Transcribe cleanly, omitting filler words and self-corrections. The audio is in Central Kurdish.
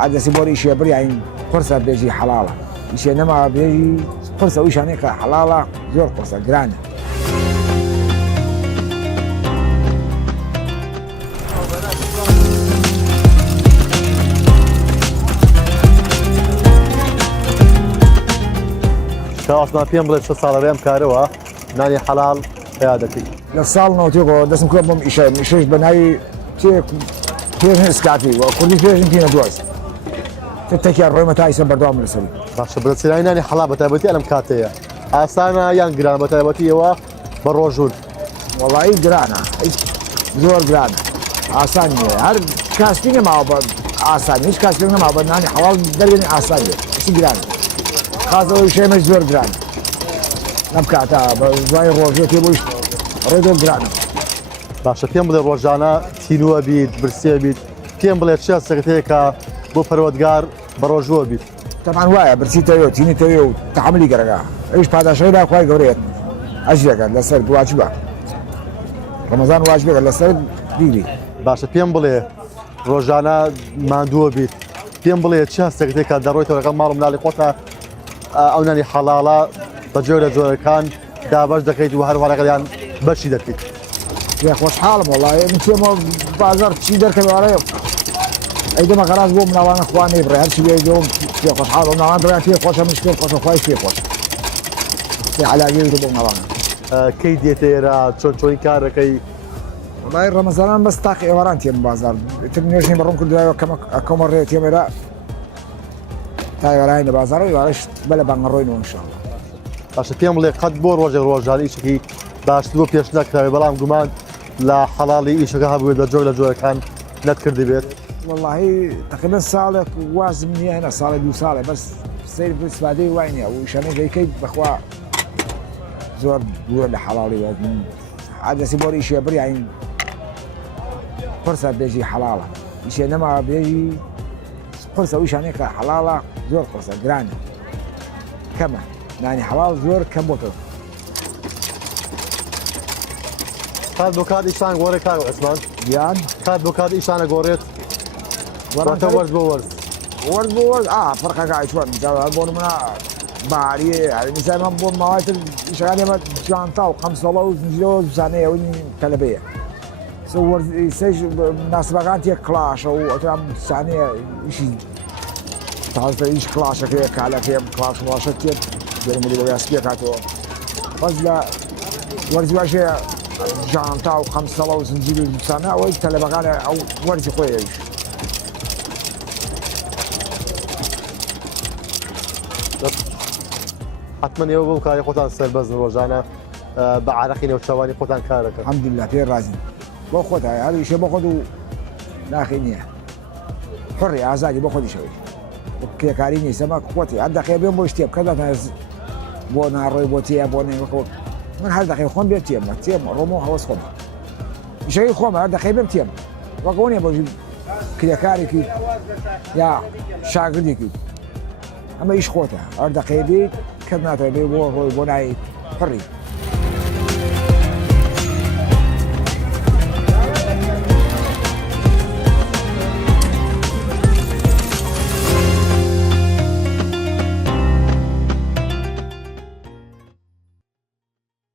عاد سيبوري شيء بري عين قرصة بيجي حلالة شيء نما بيجي قرصة ويش هنيك حلالة زور قرصة جرانة. كاسنا فيهم بلد شو صار بهم كاروا ناني حلال قيادتي. للصال نوتيكو دسم كلهم إيش بناي تيك فيش سكاتي وكل فيش فينا جواز. تتكي الرؤية متى يسبر دوام السري. باش بلد ناني حلال بتابتي أنا مكاتية. أصلا يان جران بتابتي هو بالرجول. والله إيه جرانا زور جرانا. آسانية هر كاستينه ما هو آسانية إيش كاستينه ما هو ناني حلال درجة آسانية إيش جرانا. خاصة شيء مش زور جرانا. نبكاتا بزاي روجيتي بوش ريدو جرانا. باش فيهم بلد روجانا تينوا بيت برسيا بيت فيهم بلد شيء سكتيكا بو فرودجار بالرجول بيت. طبعا وايا برسي تيو تيني تيو تحملي كرجع إيش بعد شيء ده كوي قريت أجلك لسر واجبة رمضان واجبة لسر ديدي. باش فيهم بلد روجانا ماندو بيت فيهم بلد شيء سكتيكا درويت ورقم مالهم نالي قطع أو ناني حلالة بجورة جورة كان دابش دقيت وهر ورقة يعني بشي دكتي. يا خوش حالم والله من شيء بازار شيء درك الورقة أيضا ما خلاص بوم نوان إخواني بري هالشيء بيجوم يا خوش حالم نوان بري فيه خوش مشكلة خوش خوش فيه خوش في علاقة بوم نوان. كي ديتيرا شون كاركي. والله رمضان بس تاقي ورانتي من بازار تبنيشني برون كل دايو كم مرة تيمرا تاي وراين بازار وراش بلا بانغروينو إن شاء الله. باش فيهم اللي قد بور وجه روجاني شكي باش تلو بيش نكتة بلام جمان لا حلالي إيش كها بيدا جولة كان نذكر دبيت. والله تقريبا صالح واز مني هنا صالح دو صالح بس سير بس بعدين ويني وشاني زي كيف بخوا زور دور حلالي ومن عاد سيبوري شيء بري عين قرصة بيجي حلالة شيء نما بيجي قرصة ويش هنيك حلالة زور قرصة جرانة كما يعني حلال زور كموتو. كاد بوكاد إيشان غوري كارو عثمان. ديان. كاد بوكاد إيشان غوريت. ورد بورز. ورد فرق قاعد شوي مثلا بون منا باري يعني مثلا بون مواد شغالة ما جانتا وخمسة الله وزنجلوز ثانية وين كلبية. صور يسج مناسبات كلاش أو تام ثانية شيء تعرف إيش كلاش كذا كعلى كيم كلاش ماشة كذا جرموا لي بياسكيه كاتو فضلا ورزي واشيء جانتا وخمسة الله وزنجلوز ثانية وين كلبة أو ورزي خويش. حتما يوم كاري قطان سربز روجانا بعرقين وشواني قطان كارك. الحمد لله في رازي. باخذها هذا شيء باخذه داخلية حرية آزادي باخذ شوي. كي كاريني سمك قوتي عند دقيقة بيوم بوشتيب كذا ناس بونا روي بوتيا بونا وكو من هذا دقيقة خون بيتيم رموها وسخون. شيء خوم هذا دقيقة بيتيم. وقوني بوجي كي كاري كي يا شاقدي كي. أما إيش خوتها هذا دقيقة كذا ناس بيوم روي بونا حرية.